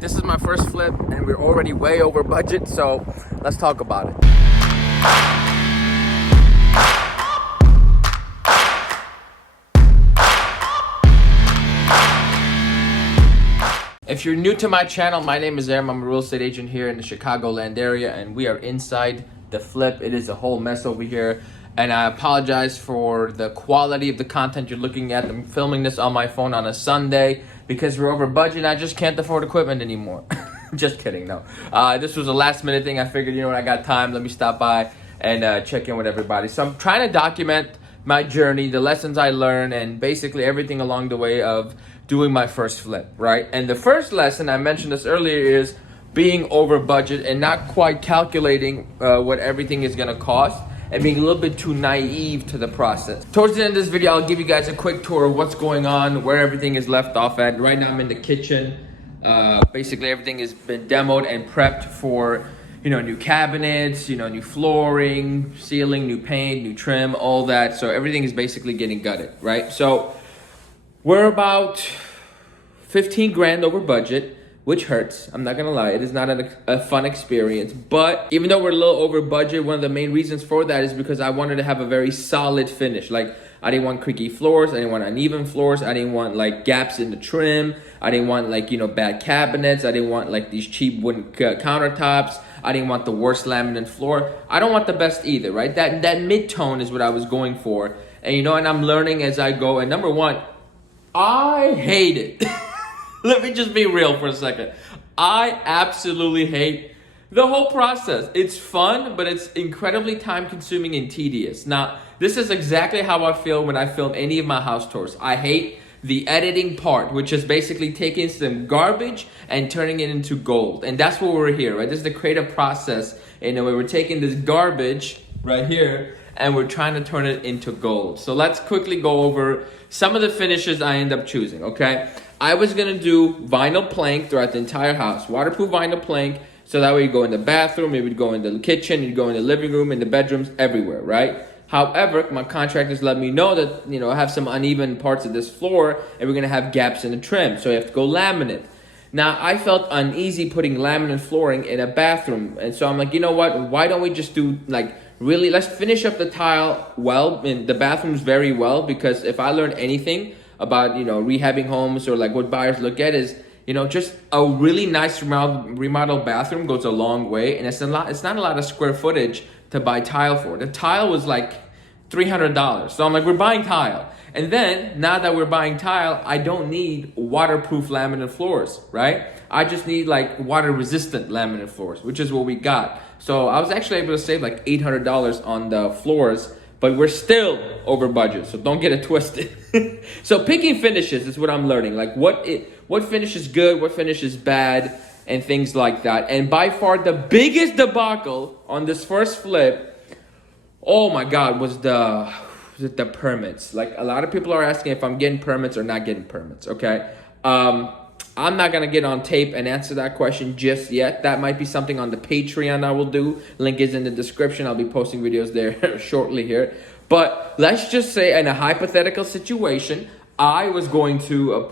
This is my first flip and we're already way over budget, so let's talk about it. If you're new to my channel, my name is Aaron. I'm a real estate agent here in the Chicagoland area, and we are inside the flip. It is a whole mess over here, and I apologize for the quality of the content you're looking at. I'm filming this on my phone on a Sunday because we're over budget and I just can't afford equipment anymore. Just kidding, no. This was a last minute thing. I figured, you know what, I got time, let me stop by and check in with everybody. So I'm trying to document my journey, the lessons I learned, and basically everything along the way of doing my first flip, right? And the first lesson, I mentioned this earlier, is being over budget and not quite calculating what everything is gonna cost and being a little bit too naive to the process. Towards the end of this video, I'll give you guys a quick tour of what's going on, where everything is left off at. Right now I'm in the kitchen. Basically everything has been demoed and prepped for, you know, new cabinets, you know, new flooring, ceiling, new paint, new trim, all that. So everything is basically getting gutted, right? So we're about 15 grand over budget, which hurts. I'm not gonna lie, it is not a fun experience. But even though we're a little over budget, one of the main reasons for that is because I wanted to have a very solid finish. Like, I didn't want creaky floors, I didn't want uneven floors, I didn't want like gaps in the trim, I didn't want like, you know, bad cabinets, I didn't want like these cheap wooden countertops, I didn't want the worst laminate floor. I don't want the best either, right? That mid-tone is what I was going for. And you know, and I'm learning as I go. And number one, I hate it. Let me just be real for a second. I absolutely hate the whole process. It's fun, but it's incredibly time consuming and tedious. Now, this is exactly how I feel when I film any of my house tours. I hate the editing part, which is basically taking some garbage and turning it into gold. And that's what we're here, right? This is the creative process in a way. We're taking this garbage right here and we're trying to turn it into gold. So let's quickly go over some of the finishes I end up choosing, okay? I was gonna do vinyl plank throughout the entire house, waterproof vinyl plank, so that way you go in the bathroom, you would go in the kitchen, you'd go in the living room, in the bedrooms, everywhere, right? However, my contractors let me know that, you know, I have some uneven parts of this floor and we're gonna have gaps in the trim, so you have to go laminate. Now, I felt uneasy putting laminate flooring in a bathroom, and so I'm like, you know what, why don't we just do like, really, let's finish up the tile well, in the bathrooms very well, because if I learned anything about, you know, rehabbing homes or like what buyers look at is, you know, just a really nice remodeled bathroom goes a long way, and it's not a lot of square footage to buy tile for. The tile was like $300. So I'm like, we're buying tile. And then now that we're buying tile, I don't need waterproof laminate floors, right? I just need like water resistant laminate floors, which is what we got. So I was actually able to save like $800 on the floors, but we're still over budget, so don't get it twisted. So picking finishes is what I'm learning. Like what finish is good, what finish is bad, and things like that. And by far the biggest debacle on this first flip, oh my God, was the permits. Like, a lot of people are asking if I'm getting permits or not getting permits, okay? I'm not gonna get on tape and answer that question just yet. That might be something on the Patreon I will do. Link is in the description. I'll be posting videos there shortly here. But let's just say in a hypothetical situation, I was going to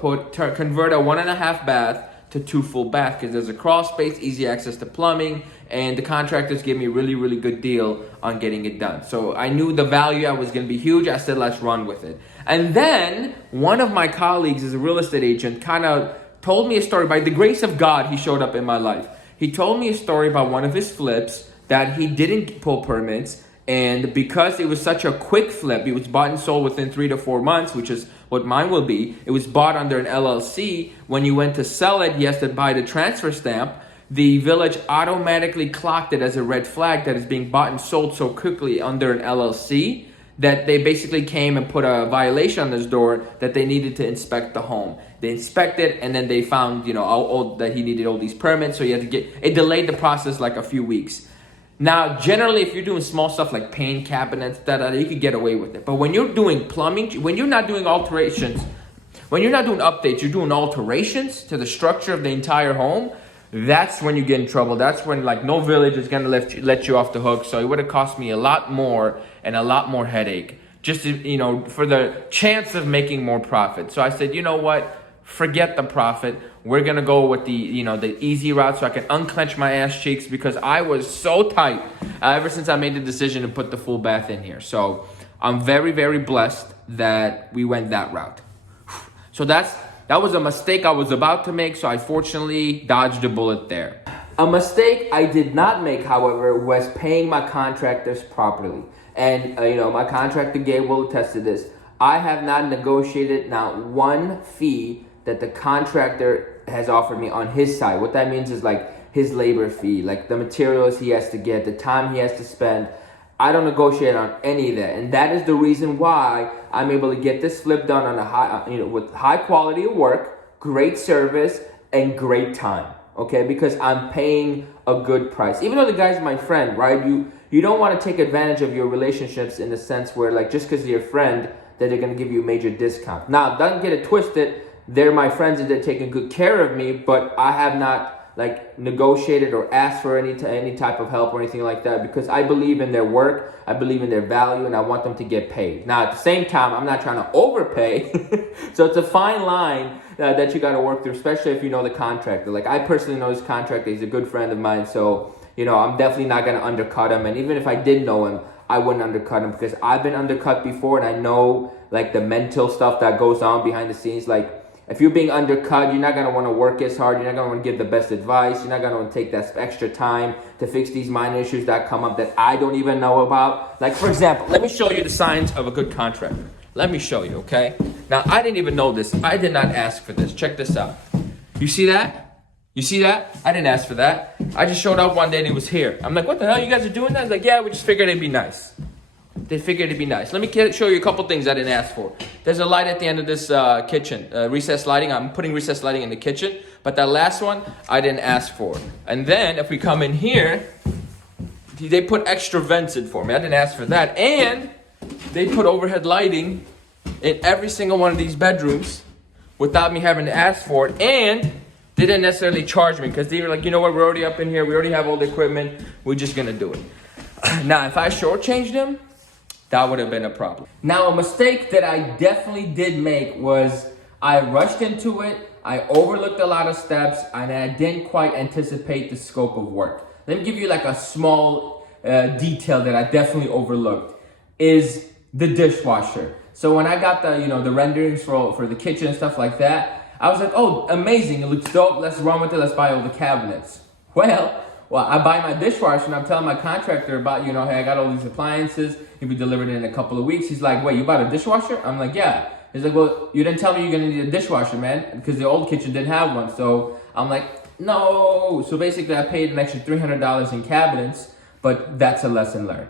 convert a 1.5 bath to 2 full bath because there's a crawl space, easy access to plumbing, and the contractors gave me a really, really good deal on getting it done. So I knew the value was gonna be huge. I said, let's run with it. And then one of my colleagues is a real estate agent, kind of told me a story. By the grace of God, he showed up in my life. He told me a story about one of his flips that he didn't pull permits, and because it was such a quick flip, it was bought and sold within 3 to 4 months, which is what mine will be. It was bought under an LLC. When you went to sell it, you have to buy the transfer stamp. The village automatically clocked it as a red flag that is being bought and sold so quickly under an LLC that they basically came and put a violation on his door that they needed to inspect the home. They inspected, and then they found, you know, that he needed all these permits, so you had to get, it delayed the process like a few weeks. Now, generally, if you're doing small stuff like paint, cabinets, you could get away with it. But when you're doing plumbing, when you're not doing alterations, when you're not doing updates, you're doing alterations to the structure of the entire home, that's when you get in trouble. That's when like no village is gonna let you off the hook. So it would have cost me a lot more and a lot more headache just to, you know, for the chance of making more profit. So I said, you know what? Forget the profit. we're gonna go with the easy route so I can unclench my ass cheeks because I was so tight ever since I made the decision to put the full bath in here. So I'm very, very blessed that we went that route. So that was a mistake I was about to make, so I fortunately dodged a bullet there. A mistake I did not make, however, was paying my contractors properly. And my contractor Gabe will attest to this. I have not negotiated not one fee that the contractor has offered me on his side. What that means is like his labor fee, like the materials he has to get, the time he has to spend. I don't negotiate on any of that, and that is the reason why I'm able to get this flip done on a high, with high quality of work, great service, and great time. Okay, because I'm paying a good price. Even though the guy's my friend, right? You don't want to take advantage of your relationships in the sense where like just because you're a friend that they're gonna give you a major discount. Now, don't get it twisted. They're my friends and they're taking good care of me, but I have not like negotiated or asked for any type of help or anything like that because I believe in their work, I believe in their value, and I want them to get paid. Now, at the same time, I'm not trying to overpay, so it's a fine line that you got to work through, especially if you know the contractor. Like I personally know this contractor; he's a good friend of mine, so I'm definitely not going to undercut him. And even if I did know him, I wouldn't undercut him because I've been undercut before, and I know like the mental stuff that goes on behind the scenes, like. If you're being undercut, you're not going to want to work as hard. You're not going to want to give the best advice. You're not going to want to take that extra time to fix these minor issues that come up that I don't even know about. Like, for example, let me show you the signs of a good contractor. Let me show you, okay? Now, I didn't even know this. I did not ask for this. Check this out. You see that? You see that? I didn't ask for that. I just showed up one day and it was here. I'm like, what the hell? You guys are doing that? I was like, yeah, we just figured it'd be nice. They figured it'd be nice. Let me show you a couple things I didn't ask for. There's a light at the end of this kitchen, recessed lighting. I'm putting recessed lighting in the kitchen, but that last one I didn't ask for. And then if we come in here, they put extra vents in for me. I didn't ask for that. And they put overhead lighting in every single one of these bedrooms without me having to ask for it. And they didn't necessarily charge me because they were like, you know what, we're already up in here. We already have all the equipment. We're just going to do it. Now, if I shortchanged them, that would have been a problem. Now, a mistake that I definitely did make was I rushed into it. I overlooked a lot of steps and I didn't quite anticipate the scope of work. Let me give you like a small detail that I definitely overlooked is the dishwasher. So when I got the renderings for the kitchen and stuff like that, I was like, oh, amazing. It looks dope. Let's run with it. Let's buy all the cabinets. Well, I buy my dishwasher and I'm telling my contractor about, hey, I got all these appliances. He'll be delivered in a couple of weeks. He's like, wait, you bought a dishwasher? I'm like, yeah. He's like, well, you didn't tell me you're going to need a dishwasher, man, because the old kitchen didn't have one. So I'm like, no. So basically I paid an extra $300 in cabinets, but that's a lesson learned.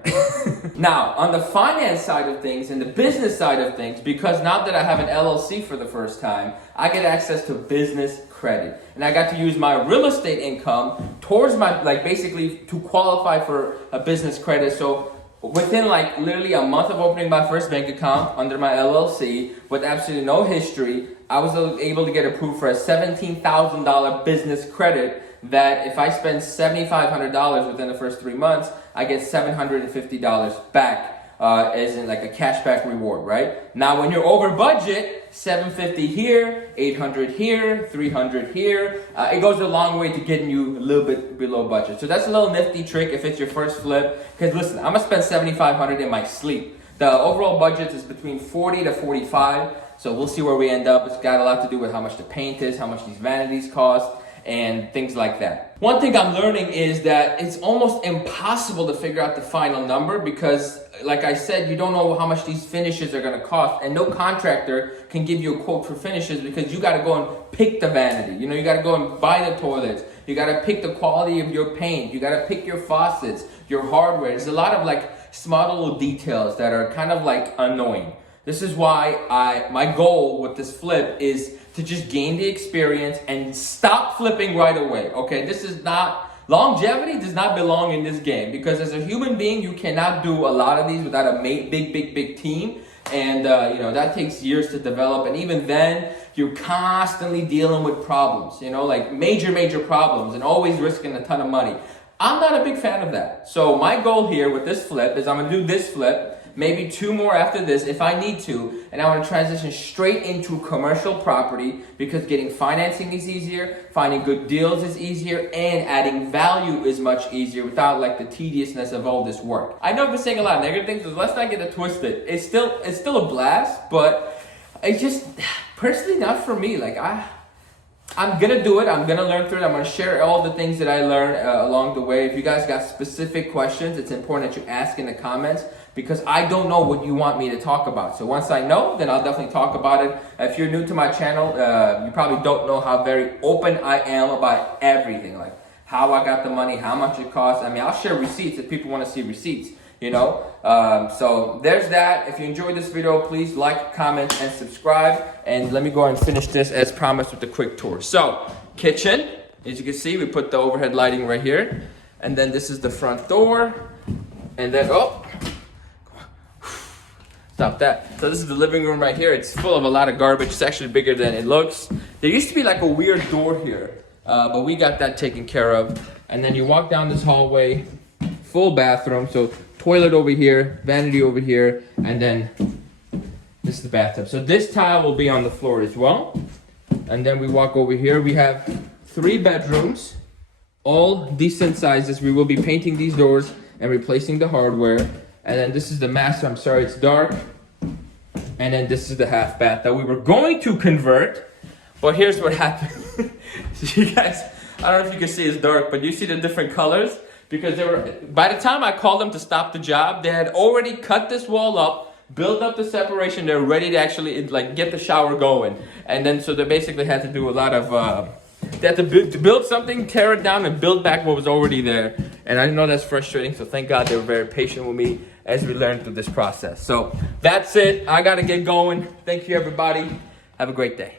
Now, on the finance side of things and the business side of things, because now that I have an LLC for the first time, I get access to business credit. And I got to use my real estate income towards my, basically to qualify for a business credit. So within literally a month of opening my first bank account under my LLC with absolutely no history, I was able to get approved for a $17,000 business credit that if I spend $7,500 within the first 3 months, I get $750 back as in like a cashback reward, right? Now, when you're over budget, $750 here, $800 here, $300 here, it goes a long way to getting you a little bit below budget. So that's a little nifty trick if it's your first flip. Because listen, I'm gonna spend $7,500 in my sleep. The overall budget is between 40 to 45. So we'll see where we end up. It's got a lot to do with how much the paint is, how much these vanities cost, and things like that. One thing I'm learning is that it's almost impossible to figure out the final number because, like I said, you don't know how much these finishes are gonna cost, and no contractor can give you a quote for finishes because you gotta go and pick the vanity. You gotta go and buy the toilets. You gotta pick the quality of your paint. You gotta pick your faucets, your hardware. There's a lot of small little details that are kind of annoying. This is why my goal with this flip is to just gain the experience and stop flipping right away, okay? Longevity does not belong in this game because as a human being, you cannot do a lot of these without a big team. And, that takes years to develop. And even then, you're constantly dealing with problems, major problems and always risking a ton of money. I'm not a big fan of that. So my goal here with this flip is I'm gonna do this flip, maybe 2 more after this if I need to, and I want to transition straight into commercial property because getting financing is easier, finding good deals is easier, and adding value is much easier without like the tediousness of all this work. I know I've been saying a lot of negative things, but let's not get it twisted. It's still a blast, but it's just personally not for me. Like I'm gonna do it. I'm gonna learn through it. I'm gonna share all the things that I learned along the way. If you guys got specific questions, it's important that you ask in the comments because I don't know what you want me to talk about. So once I know, then I'll definitely talk about it. If you're new to my channel, you probably don't know how very open I am about everything, like how I got the money, how much it costs. I mean, I'll share receipts if people want to see receipts. You know, so there's that. If you enjoyed this video, please like, comment, and subscribe. And let me go ahead and finish this as promised with the quick tour. So, kitchen, as you can see, we put the overhead lighting right here. And then this is the front door. And then, oh, stop that. So this is the living room right here. It's full of a lot of garbage. It's actually bigger than it looks. There used to be like a weird door here, but we got that taken care of. And then you walk down this hallway, full bathroom. So toilet over here, vanity over here, and then this is the bathtub. So this tile will be on the floor as well. And then we walk over here. We have 3 bedrooms, all decent sizes. We will be painting these doors and replacing the hardware. And then this is the master. I'm sorry, it's dark. And then this is the half bath that we were going to convert. But here's what happened. So you guys, I don't know if you can see it's dark, but you see the different colors? Because by the time I called them to stop the job, they had already cut this wall up, built up the separation. They're ready to actually like get the shower going. And then so they basically had to do a lot of, they had to build something, tear it down, and build back what was already there. And I know that's frustrating, so thank God they were very patient with me as we learned through this process. So that's it. I gotta get going. Thank you, everybody. Have a great day.